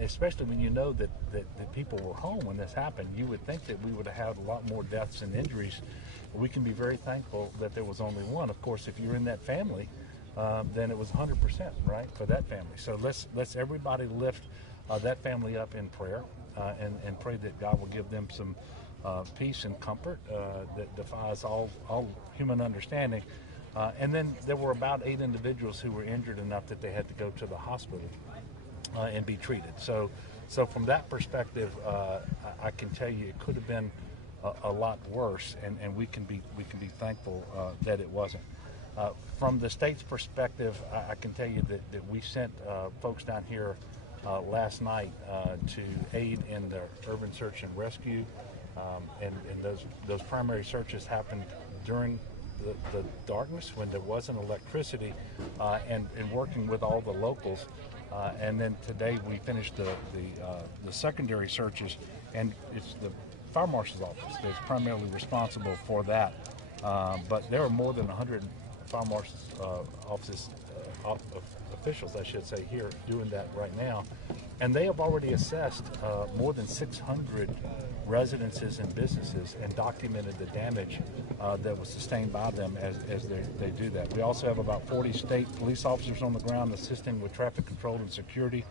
especially when you know that people were home when this happened. You would think that we would have had a lot more deaths and injuries. We can be very thankful that there was only one. Of course, if you're in that family, then it was 100%, right, for that family. So let's everybody lift that family up in prayer and pray that God will give them some peace and comfort that defies all human understanding. And then there were about 8 individuals who were injured enough that they had to go to the hospital and be treated. So from that perspective, I can tell you it could have been a lot worse, and we can be thankful that it wasn't. From the state's perspective, I can tell you that we sent folks down here last night to aid in the urban search and rescue, and those primary searches happened during the darkness when there wasn't electricity, and working with all the locals. And then today we finished the secondary searches, and it's the fire marshal's office that's primarily responsible for that. But there are more than 100 fire marshal's offices officials, I should say, here doing that right now, and they have already assessed more than 600 residences and businesses and documented the damage that was sustained by them as they do that. We also have about 40 state police officers on the ground assisting with traffic control and security.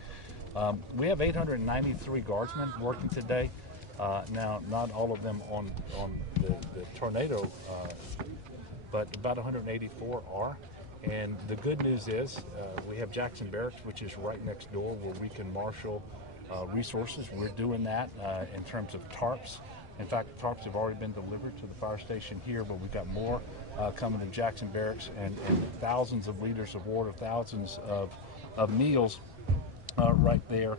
We have 893 guardsmen working today. Now, not all of them on the tornado, but about 184 are. And the good news is we have Jackson Barracks, which is right next door, where we can marshal resources. We're doing that in terms of tarps. In fact, tarps have already been delivered to the fire station here, but we've got more coming to Jackson Barracks, and thousands of liters of water, thousands of meals right there.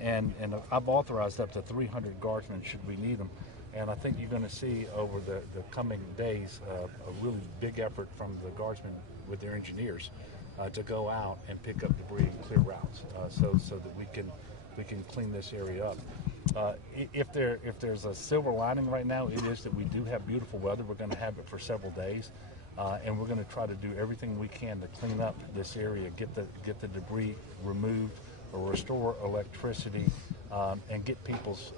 And I've authorized up to 300 guardsmen should we need them. And I think you're going to see over the coming days a really big effort from the guardsmen with their engineers to go out and pick up debris and clear routes, so that we can clean this area up. If there's a silver lining right now, it is that we do have beautiful weather. We're going to have it for several days, and we're going to try to do everything we can to clean up this area, get the debris removed, or restore electricity, and get people's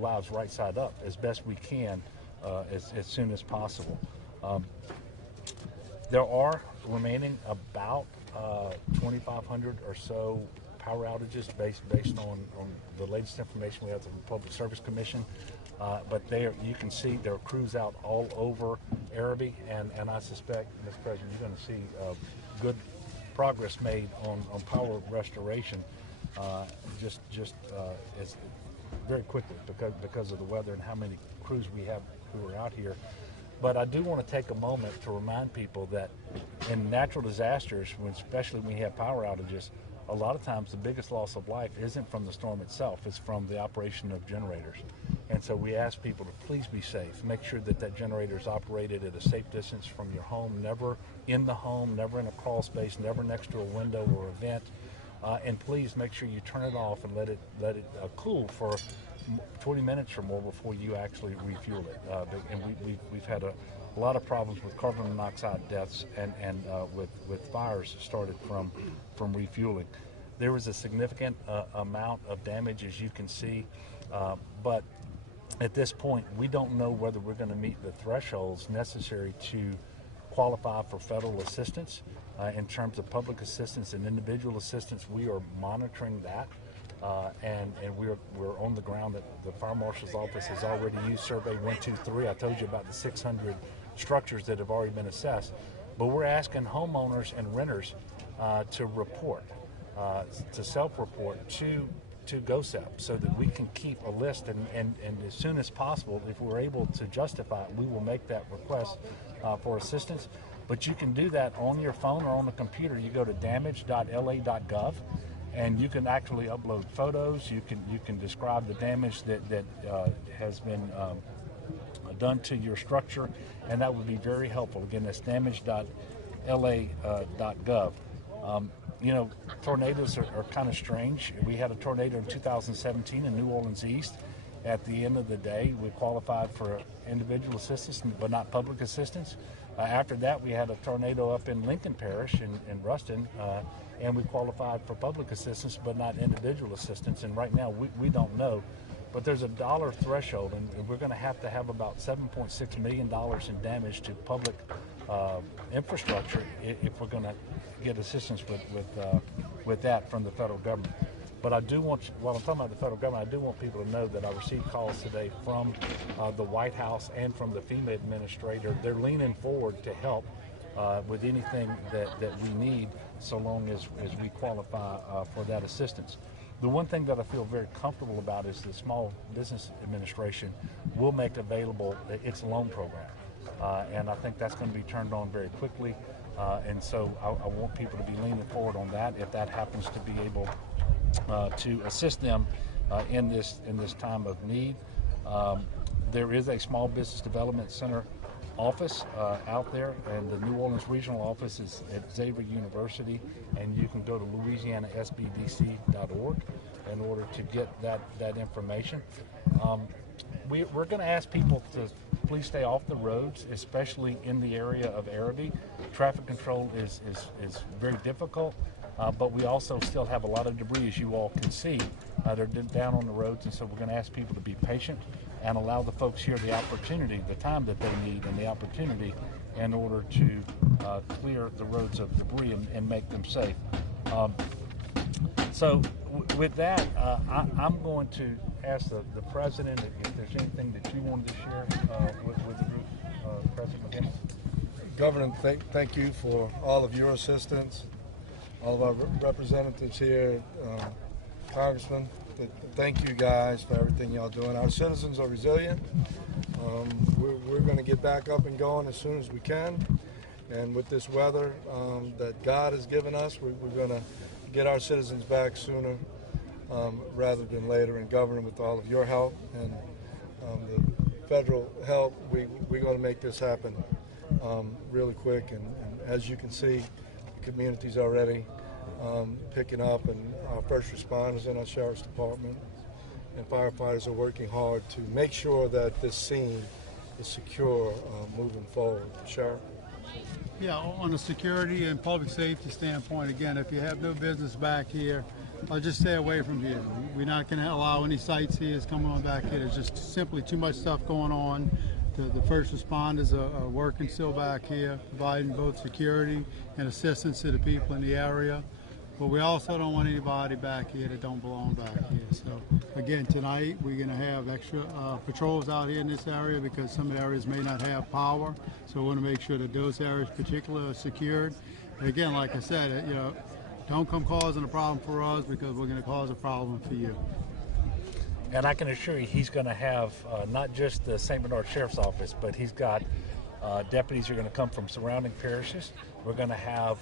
lives right side up as best we can as soon as possible. There are remaining about 2,500 or so power outages based on the latest information we have from the Public Service Commission. But you can see there are crews out all over Arabi, and I suspect, Mr. President, you're going to see good progress made on power restoration just as very quickly because of the weather and how many crews we have who are out here. But I do want to take a moment to remind people that in natural disasters, especially when you have power outages, a lot of times the biggest loss of life isn't from the storm itself, it's from the operation of generators. And so we ask people to please be safe. Make sure that generator is operated at a safe distance from your home, never in the home, never in a crawl space, never next to a window or a vent. And please make sure you turn it off and let it cool for 20 minutes or more before you actually refuel it. And we've had a lot of problems with carbon monoxide deaths and with fires started from refueling. There was a significant amount of damage, as you can see, but at this point we don't know whether we're going to meet the thresholds necessary to qualify for federal assistance. In terms of public assistance and individual assistance, we are monitoring that, and we're on the ground. The Fire Marshal's Office has already used Survey 123. I told you about the 600 structures that have already been assessed, but we're asking homeowners and renters to report, to self-report to GOSEP, so that we can keep a list, and as soon as possible, if we're able to justify it, we will make that request for assistance. But you can do that on your phone or on the computer. You go to damage.la.gov, and you can actually upload photos. You can describe the damage that has been done to your structure, and that would be very helpful. Again, that's damage.la.gov. Tornadoes are kind of strange. We had a tornado in 2017 in New Orleans East. At the end of the day, we qualified for individual assistance, but not public assistance. After that, we had a tornado up in Lincoln Parish in Ruston and we qualified for public assistance but not individual assistance, and right now we don't know. But there's a dollar threshold, and we're going to have about $7.6 million in damage to public infrastructure if we're going to get assistance with that from the federal government. But I do want, while I'm talking about the federal government, I do want people to know that I received calls today from the White House and from the FEMA administrator. They're leaning forward to help with anything that we need, so long as we qualify for that assistance. The one thing that I feel very comfortable about is the Small Business Administration will make available its loan program. And I think that's going to be turned on very quickly. And so I want people to be leaning forward on that if that happens to be able to assist them in this time of need. There is a Small Business Development Center office out there, and the New Orleans regional office is at Xavier University, and you can go to louisianasbdc.org in order to get that information. We're going to ask people to please stay off the roads, especially in the area of Arabi. Traffic control is very difficult, but we also still have a lot of debris, as you all can see. They're down on the roads, and so we're going to ask people to be patient and allow the folks here the opportunity, the time that they need and the opportunity in order to clear the roads of debris and make them safe. So with that, I'm going to ask the President if there's anything that you wanted to share with the group, President McGinnis. Governor, thank you for all of your assistance, all of our representatives here, Congressman. Thank you guys for everything y'all doing. Our citizens are resilient. We're going to get back up and going as soon as we can. And with this weather that God has given us, we're going to get our citizens back sooner rather than later. And Governor, with all of your help and the federal help, we're going to make this happen really quick. And as you can see, the community's already picking up, and our first responders and our sheriff's department and firefighters are working hard to make sure that this scene is secure moving forward. Sheriff? Yeah, on a security and public safety standpoint, again, if you have no business back here, just stay away from here. We're not going to allow any sightseers coming on back here. There's just simply too much stuff going on. The first responders are working still back here, providing both security and assistance to the people in the area. But we also don't want anybody back here that don't belong back here. So again, tonight we're going to have extra patrols out here in this area because some areas may not have power. So we want to make sure that those areas particularly are secured. And again, like I said, don't come causing a problem for us because we're going to cause a problem for you. And I can assure you he's going to have not just the St. Bernard Sheriff's Office, but he's got deputies who are going to come from surrounding parishes. We're going to have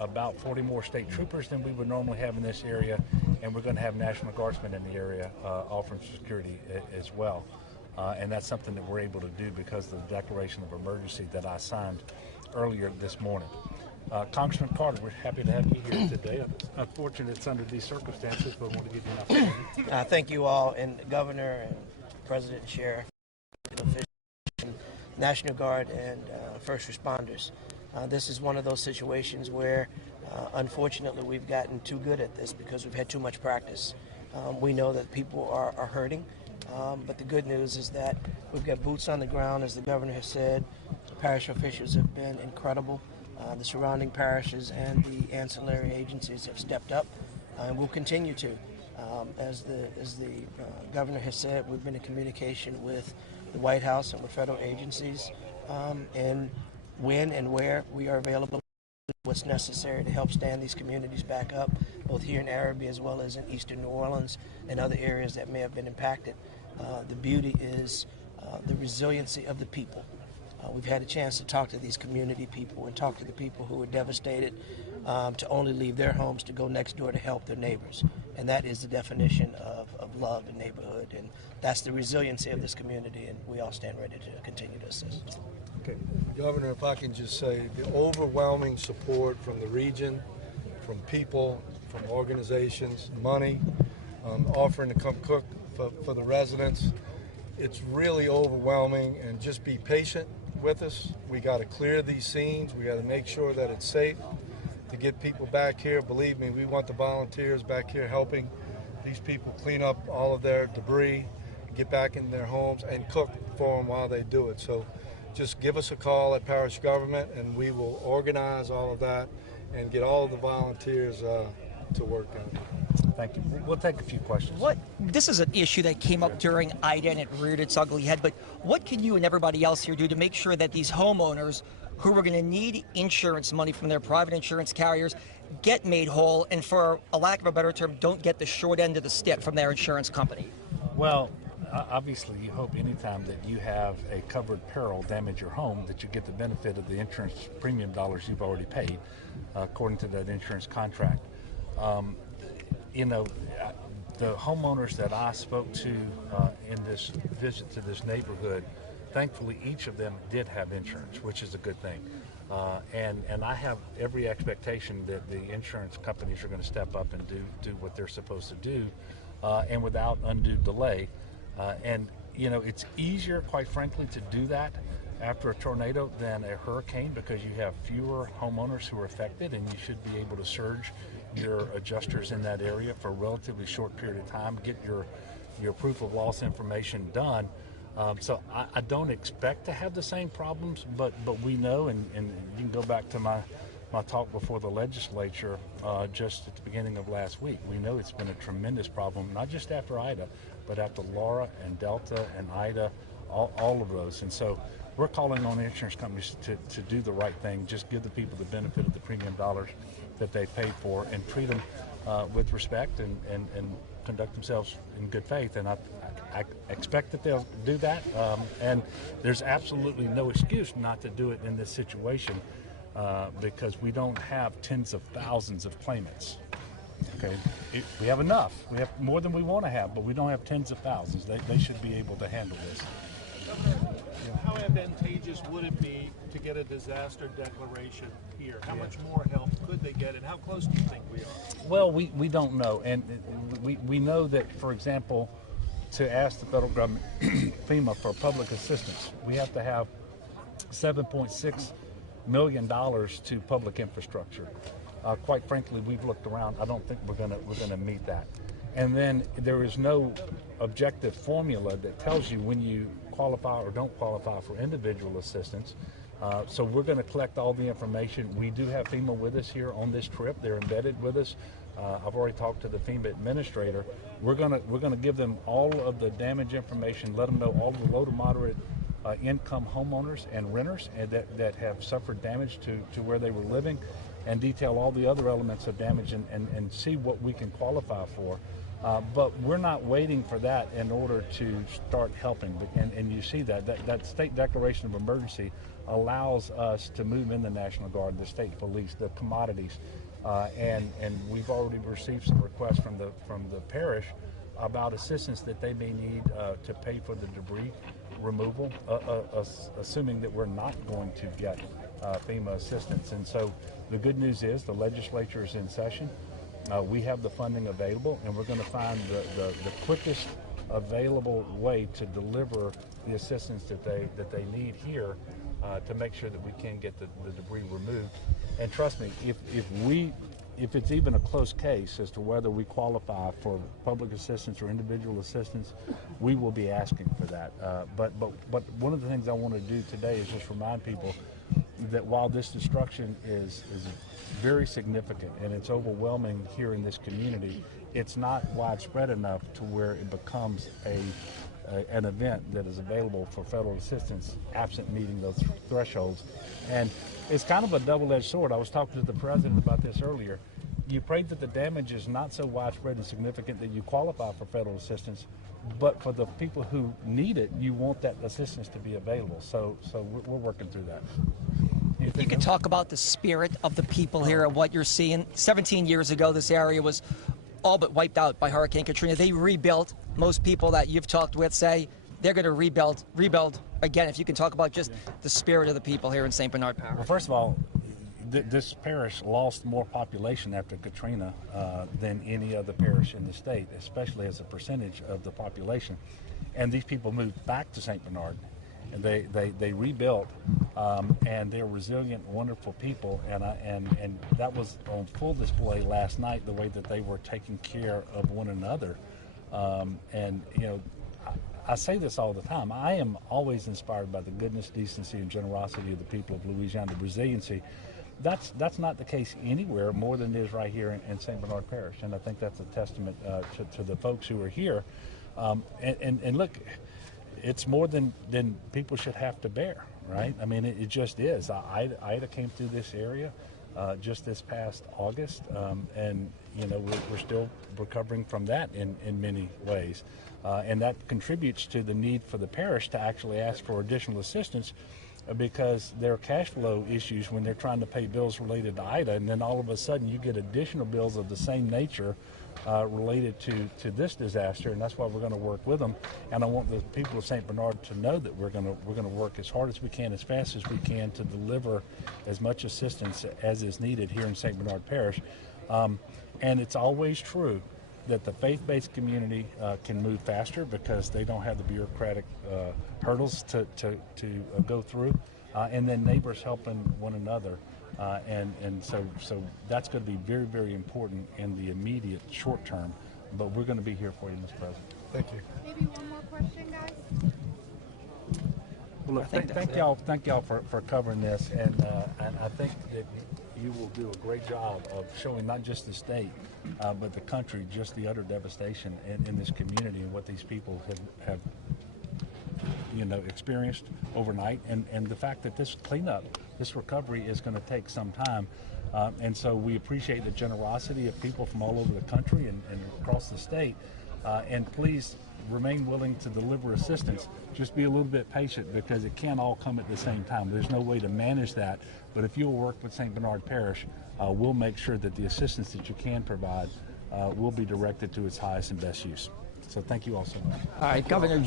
about 40 more state troopers than we would normally have in this area, and we're going to have National Guardsmen in the area offering security as well. And that's something that we're able to do because of the declaration of emergency that I signed earlier this morning. Congressman Carter, we're happy to have you here today. Unfortunately, it's under these circumstances, but I want to give you an opportunity. Thank you all, and Governor and President and Sheriff, National Guard, and first responders. This is one of those situations where, unfortunately, we've gotten too good at this because we've had too much practice. We know that people are hurting, but the good news is that we've got boots on the ground, as the governor has said. The parish officials have been incredible. The surrounding parishes and the ancillary agencies have stepped up, and will continue to. As the governor has said, we've been in communication with the White House and with federal agencies, and when and where we are available, what's necessary to help stand these communities back up, both here in Arabi as well as in eastern New Orleans and other areas that may have been impacted. The beauty is the resiliency of the people. We've had a chance to talk to these community people and talk to the people who were devastated to only leave their homes to go next door to help their neighbors. And that is the definition of love and neighborhood. And that's the resiliency of this community, and we all stand ready to continue to assist. Okay. Governor, if I can just say, the overwhelming support from the region, from people, from organizations, money, offering to come cook for the residents. It's really overwhelming, and just be patient with us. We got to clear these scenes. We got to make sure that it's safe. to get people back here. Believe me, we want the volunteers back here helping these people clean up all of their debris, get back in their homes, and cook for them while they do it. So just give us a call at parish government, and we will organize all of that and get all of the volunteers to work on it. Thank you. We'll take a few questions. This is an issue that came up during Ida and it reared its ugly head, but what can you and everybody else here do to make sure that these homeowners who are going to need insurance money from their private insurance carriers get made whole and, for a lack of a better term, don't get the short end of the stick from their insurance company? Well, obviously, you hope anytime that you have a covered peril damage your home that you get the benefit of the insurance premium dollars you've already paid, according to that insurance contract. The homeowners that I spoke to in this visit to this neighborhood, thankfully each of them did have insurance, which is a good thing. And I have every expectation that the insurance companies are going to step up and do what they're supposed to do, and without undue delay. It's easier, quite frankly, to do that after a tornado than a hurricane, because you have fewer homeowners who are affected, and you should be able to surge your adjusters in that area for a relatively short period of time, get your proof of loss information done. So I don't expect to have the same problems, but we know, and you can go back to my talk before the legislature just at the beginning of last week. We know it's been a tremendous problem, not just after Ida, but after Laura and Delta and Ida, all of those. And so we're calling on insurance companies to do the right thing, just give the people the benefit of the premium dollars that they paid for, and treat them with respect and conduct themselves in good faith. And I expect that they'll do that. And there's absolutely no excuse not to do it in this situation, because we don't have tens of thousands of claimants. Okay, we have enough. We have more than we want to have, but we don't have tens of thousands. They should be able to handle this. How advantageous would it be to get a disaster declaration here? How much more help could they get, and how close do you think we are? Well, we don't know, and we know that, for example, to ask the federal government, FEMA, for public assistance, we have to have $7.6 million to public infrastructure. Quite frankly, we've looked around. I don't think we're gonna meet that. And then there is no objective formula that tells you when you qualify or don't qualify for individual assistance. So we're going to collect all the information. We do have FEMA with us here on this trip. They're embedded with us. I've already talked to the FEMA administrator. We're gonna give them all of the damage information, let them know all the low to moderate income homeowners and renters that have suffered damage to where they were living, and detail all the other elements of damage and see what we can qualify for. But we're not waiting for that in order to start helping. And you see that state declaration of emergency allows us to move in the National Guard, the state police, the commodities, and we've already received some requests from the parish about assistance that they may need to pay for the debris removal, assuming that we're not going to get FEMA assistance. And so the good news is the legislature is in session. We have the funding available, and we're going to find the quickest available way to deliver the assistance that they need here to make sure that we can get the debris removed. And trust me, if it's even a close case as to whether we qualify for public assistance or individual assistance, we will be asking for that. But one of the things I want to do today is just remind people that while this destruction is very significant and it's overwhelming here in this community, it's not widespread enough to where it becomes an event that is available for federal assistance absent meeting those thresholds. And it's kind of a double-edged sword. I was talking to the president about this earlier. You pray that the damage is not so widespread and significant that you qualify for federal assistance, but for the people who need it, you want that assistance to be available. So we're working through that. Anything You can else? talk about the spirit of the people here and what you're seeing. 17 years ago, this area was all but wiped out by Hurricane Katrina. They rebuilt. Most people that you've talked with say they're going to rebuild again. If you can talk about just the spirit of the people here in St. Bernard Parish. Well, first of all, this parish lost more population after Katrina than any other parish in the state, especially as a percentage of the population. And these people moved back to St. Bernard. and they rebuilt, and they're resilient, wonderful people, and that was on full display last night, the way that they were taking care of one another. And I say this all the time. I am always inspired by the goodness, decency, and generosity of the people of Louisiana, the resiliency. That's not the case anywhere more than it is right here in St. Bernard Parish, and I think that's a testament to the folks who are here. And look, it's more than people should have to bear, right? I mean, it just is. Ida came through this area just this past August, and we're still recovering from that in many ways, and that contributes to the need for the parish to actually ask for additional assistance, because there are cash flow issues when they're trying to pay bills related to Ida, and then all of a sudden you get additional bills of the same nature related to this disaster, and that's why we're going to work with them. And I want the people of St. Bernard to know that we're going to work as hard as we can, as fast as we can, to deliver as much assistance as is needed here in St. Bernard Parish. And it's always true that the faith-based community can move faster because they don't have the bureaucratic hurdles to go through, and then neighbors helping one another. And so that's going to be very, very important in the immediate short term, but we're going to be here for you, Mr. President. Thank you. Maybe one more question, guys. Well, look, thank y'all for covering this, and I think that you will do a great job of showing not just the state, but the country, just the utter devastation in this community and what these people have experienced overnight, and the fact that this cleanup, this recovery is going to take some time. And so we appreciate the generosity of people from all over the country and across the state. And please remain willing to deliver assistance. Just be a little bit patient, because it can't all come at the same time. There's no way to manage that. But if you'll work with St. Bernard Parish, we'll make sure that the assistance that you can provide will be directed to its highest and best use. So thank you all so much. All right, Governor.